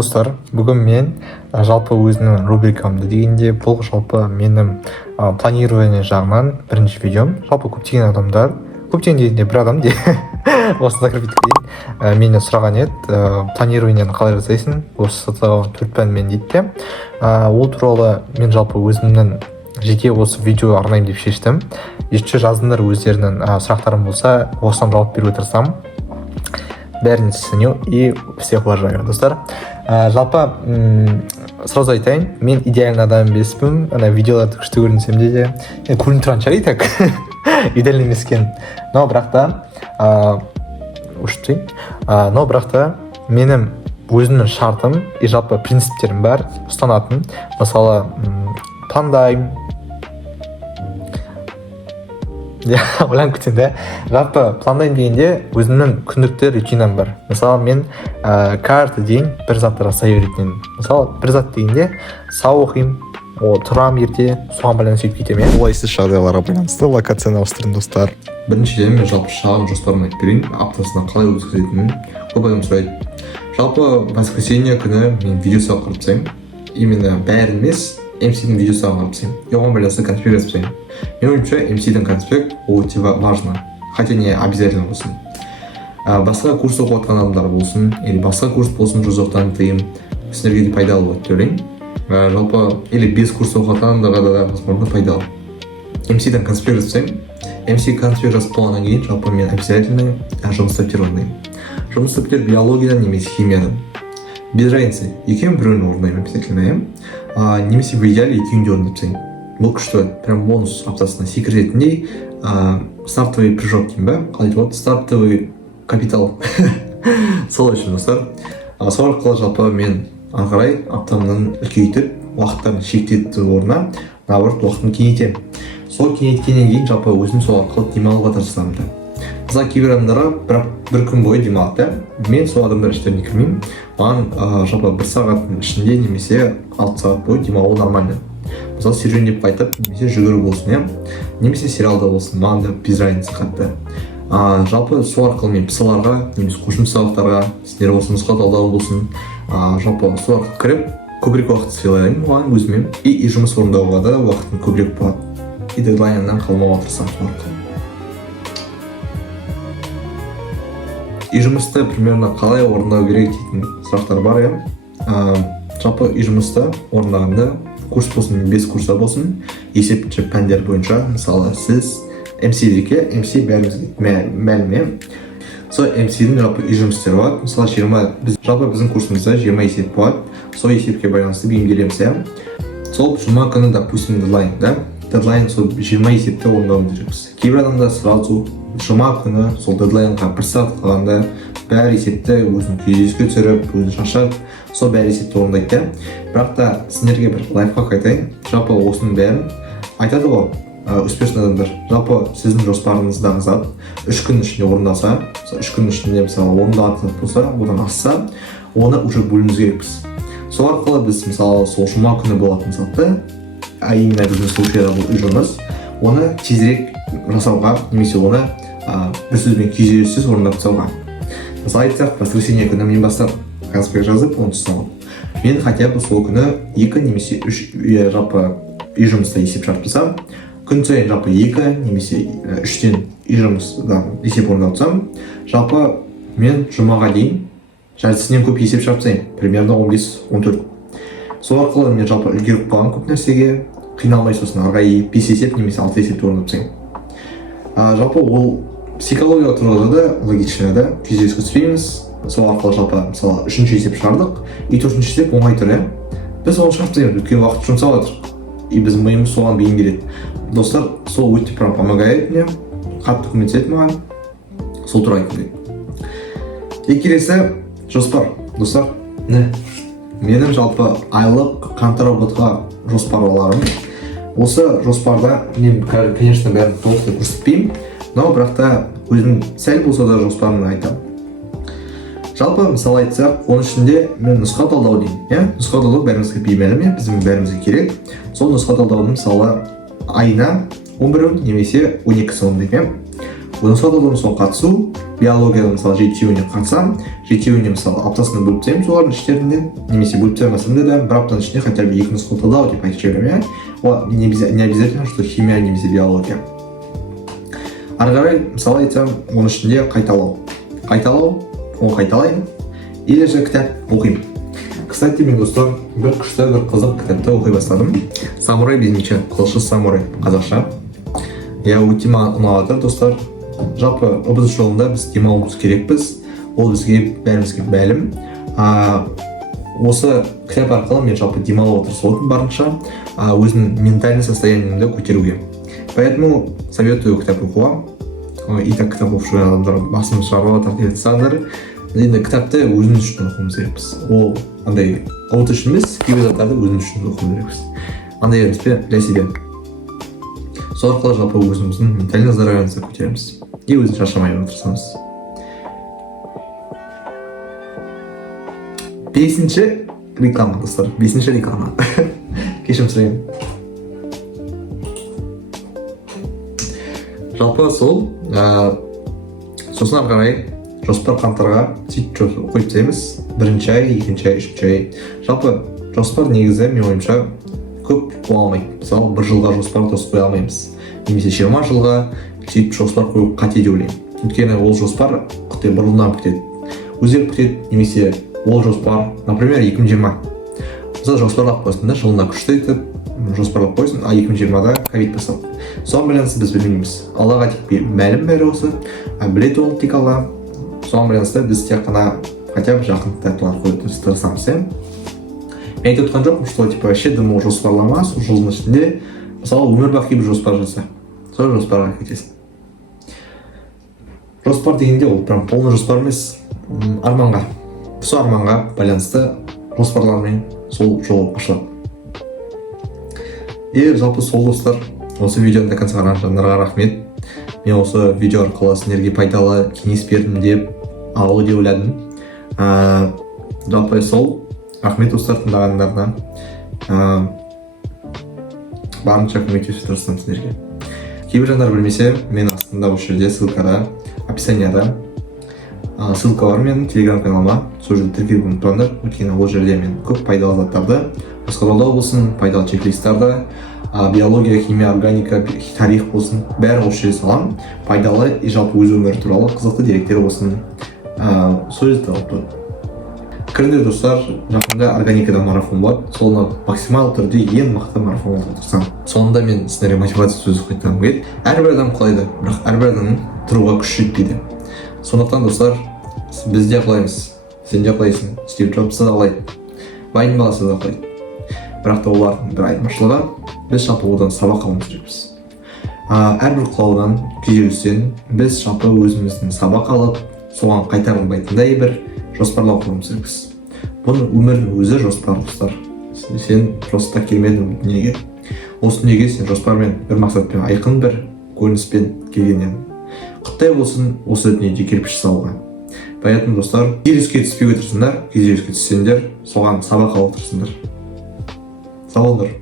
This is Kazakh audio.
Достар, бүгін мен жалпы өзімнің рубрикамды дегенде бұл жалпы менің планирование жағынан бірінші видеом. Жалпы көптеген дегенде бір адам де осы тақырыпты кейін мені сұраған еді, планированиені қалай жасайсың осы 4 пәнмен дейді де. Ол туралы мен жалпы өзімнің жеке осы видео арнаймын деп шештім. Ешке жаздыңдар өздерінің сұрақтарым болса, осыған жауап беруге тырысамын. Бәрін түсіну и всех уважаю, достар. Жалпы сразу айтайын, мен идеальный адам емеспін. Ана видеоларды күшті көрінсем де көрініп тұрған шығар так идеальный емес екен. Но бірақ та менің өзімнің шартым и жалпы принциптерім бар, ұстанатын. Мысалы, пландаймын. Ойланып кетсем де, жалпы пландаймын дегенде өзімнің күндікті рутинам бар. Мысалы, мен каждый день бір затты жасай беретінмін. Мысалы, бір зат дегенде сау оқимын, тұрам ерте, соған байланысты сөйтіп кетемін. Қолайсыз жағдайларға байланысты локацияны ауыстырдым, достар. Біріншіден мен жалпы шағын жоспарымды айтып берейін, аптасына қалай өткізетінін. Көп адам сұрайды. Жалпы воскресенье күні мен видео қарап тастаймын. Именно бәрін емес, MC-дің видеосын қарап тастаймын. Оған байланысты конспект жазып тастаймын. Мен ойымша MC-дің конспект өте важно, хотя не обязательно болсын. Басқа курс оқып жатқан адамдар болсын, или басқа курс болсын, жозоқтан тыйым, сіздерге де пайдалы болады деп ойлаймын. Жалпы, или без курс оқып жатқан адамдарға да возможно пайдалы. MC-дің конспект жазып тастаймын. MC конспект жазып болғаннан кейін, жалпы мен обязательно жұмыс істептер орындаймын. Жұмыс істептер биологиядан немесе химиядан. Без разницы, екеуін біреуін орындаймын обязательно, немесе в идеале екеуін де орындап тастаймын. Бұл күшті, прям бонус аптасына секретіндей стартовый прыжок деймін ба? Қалай болады? Стартовый капитал. Сол үшін, достар. Сол арқылы жалпы мен ағарай аптамнан үлкейтіп, уақыттарын шектетті орнына, наоборот, уақытын кеңейтемін. Сол кеңейткеннен кейін жалпы өзім сол арқылы демалуға тырысамын да. Мысалы, кейбір адамдарға бір күн бойы демалады да. Мен сол адамдар іштеріне кірмеймін. Маған жалпы 1 сағаттың ішінде немесе 6 сағат бойы демалу нормально. Мысалы, серуендеп қайтып, немесе жүгіру болсын, немесе сериалда болсын, маған да без разницы қатты. Жалпы сол арқылы мен пысаларға, немесе қосымша сабақтарға, сіздер болсын, нұсқа талдау болсын, жалпы сол арқылы кіріп, көбірек уақыт сыйлаймын оған өзіме, и жұмыс орындауға да уақытым көбірек болады. И дедлайннан қалмауға тырысамын сол арқылы. И жұмысты примерно қалай орындау керек дейтін сұрақтар бар, жалпы и жұмысты орындағанда курс болсын, без курса болсын, есепші пәндер бойынша, мысалы, сіз MC-деке, MC бәрімізге мәлім. Сол MC-дің жалпы и жұмыстары болады. Мысалы, жалпы біздің курсымызда 20 есеп болады. Сол есепке байланысты бейімделеміз. Сол жұма күні, допустим, дедлайн, да? Дедлайн сол 20 есепті орындауын жүреміз. Кейбір адамда сразу жұма күні сол дедлайнға 1 сағат қалғанда бәрі есепті өзін күйзеліске түсіріп, өзін шаршап, сол бәрі есепті орындайды. Бірақ та сіздерге бір лайфхак айтайын. Жалпы осының бәрін айтады ғой, успешный адамдар. Жалпы сіздің жоспарыңыздағы зат 3 күн ішінде орындалса, 3 күн ішінде мысалы орындалатын болса, одан асса, оны уже бөлуіміз керекпіз. Сол арқылы біз мысалы сол жұма күні болатын затты, именно біздің случайда бұл жұмыс, оны тезірек жасауға, немесе оны бір сөзбен күйзеліссіз орындап тастауға. Мысалы айтсақ, воскресенье күні мен бастап конспект жазып, оны тастауға. Мен хотя бы сол күні 2 немесе 3 жалпы үй жұмыста есеп шарпысам, күн сайын жалпы 2 немесе 3-тен үй жұмыста есеп орындап тастасам, жалпы мен жұмаға дейін жартысынан көп есеп шарпысайын, примерно 15-14. Сол арқылы мен жалпы үлгеріп қалған көп нәрсеге, қиналмай сосын ағай 5 есеп немесе 6 есепті орындап тастайын. Жалпы ол психология тұрғыда да логично да, күйзеліске түспейміз. Сол арқылы жалпы мысалы 3-ші есеп шығардық, и 4-ші есеп оңай тұр, біз оны шығарып тастаймыз, үлкен уақыт жұмсап жатыр, и біздің миымыз соған бейімделеді. Достар, сол өте прям помогает мне, қатты көмектеседі маған, сол туралы айтайын. И келесі жоспар, достар. Менің жалпы айлық қанша работаға жоспарларым. Осы жоспарда мен, конечно, бәрін толықтай көрсетпеймін, но бірақ та өзім сәл болса да жоспарымды айтамын. Жалпы, мысалы айтсақ, оның ішінде мен нұсқа талдау деймін. Нұсқа талдау бәрімізге беймәлім, біздің бәрімізге керек. Сол нұсқа талдаудың мысалы айына 11 немесе 12 орындаймын. Нұсқа талдауына сол қатысу, биологияда мысалы жетеуіне қатысам, жетеуіне мысалы аптасына бөліп тастаймын солардың іштерінен, немесе бөліп тастамасам да бір аптаның ішінде хотя бы 2 нұсқа оқылды деп айтып жіберемін, иә. Ол не обязательно, что химия немесе биология. Ары қарай мысалы айтсам, оның ішінде қайталау, оны қайталаймын, или же кітап оқимын. Кстати, мен достар, бір күшті, бір қызық кітапты оқи бастадым. Самурай безмечі, қылышы самурай, қазақша. Я өте ұнап жатыр, достар. Жалпы ыбырсыз жолында біз демалуымыз керекпіз. Ол бізге бәрімізге мәлім. Осы кітап арқылы мен жалпы демалуға тырысып барынша өзімнің ментальный состояниемді көтеруге. Поэтому советую кітап оқуға. И так кітап оқып жүрген адамдар басын шығарып жатыр деп жатсаңдар, енді кітапты өзіміз үшін оқуымыз керекпіз. Ол андай ұмыт үшін емес, кейбір заттарды өзіміз үшін оқуымыз керекпіз. Андай емес пе, для себя. Сол арқылы жалпы өзіміздің ментальный здоровьемізді көтереміз. И өзін шаршамай отырсамыз. 5-ші реклама, достар. 5-ші реклама. Кешірім сұраймын. Жалпы сол, сосын ары қарай жоспар қаңтарға сөйтіп қойып тастаймыз. 1-ші ай, 2-ші ай, 3-ші ай. Жалпы жоспар негізі мен ойымша көп бола алмайды. Мысалы, 1 жылға жоспар тосып қоя алмаймыз. Немесе 20 жылға сөйтіп жоспар қою қате деп ойлаймын. Өйткені ол жоспар құттай бұрылнап кетеді. Өзгеріп кетеді, немесе ол жоспар, например, 2020. Мысалы, жоспарлап қойсын да, жылына күшті етіп жоспарлап қойсын, 2020-да ковид басталды. Соған байланысты біз білмейміз. Аллаға тек мәлім бәрі осы, біледі ол тек Алла. Соған байланысты біз тек қана хотя бы жақын кітаптар қойып тырысамыз, иә. Мен айтып отқан жоқпын, что типа вообще думал жоспарлама, сол жылдың ішінде мысалы өмір бақи бір жоспар жаса. Сол жоспарға кетесің. Жоспар дегенде ол прям полный жоспар емес, арманға. Сол арманға байланысты жоспарлармен сол жол ашылады. И жалпы сол достар, осы видеоны до конца қараған жандарға рахмет. Мен осы видео арқылы сендерге пайдалы кеңес бердім деп ойладым. Жалпы сол, рахмет достар тыңдағандарына. Барынша көмектесуге тырыстым сендерге. Кейбір жандар білмесе, мен астында осы жерде ссылкада, описанияда ссылка бар менің телеграм каналыма. Сол жерде тіркеліп ұмытпаңдар, өйткені ол жерде мен көп пайдалы заттарды, басқарулау болсын, пайдалы чек-листтарды, биология, химия, органика, тарих болсын, бәрі осы жерде салам. Пайдалы и жалпы өз өмірі туралы қызықты деректер болсын. Сол жерде алып тұрады. Кіріңдер достар, жақында органикада марафон болады. Соны максимал түрде ең мықты марафон болып отырсам. Соңында мен сіздерге мотивация сөзі қайтарғым келеді. Әрбір адам құлайды, бірақ әрбір адамның тұруға күш жетпейді. Сондықтан достар, біз де құлаймыз, сен де құлайсың, Стив Джобс да құлайды, Байден баласы да құлайды. Бірақ та олардың бір айырмашылығы, біз жалпы одан сабақ алуымыз керекпіз. Әрбір құлаудан, күйзелістен біз жалпы өзіміздің сабақ алып, соған қайтарылмайтындай бір жоспарлау құруымыз керекпіз. Бұның өмірдің өзі жоспар, достар. Сен просто келмедің дүниеге. Осы дүниеге сен жоспармен, бір мақсатпен, айқын бір көрініспен келгеннен. Құттай болсын осы дүниеде кірпіш салуға. Поэтому достар, күйзеліске түспеуге тырысыңдар, күйзеліске түссеңдер, соған сабақ алып тырысыңдар. Сау болыңдар.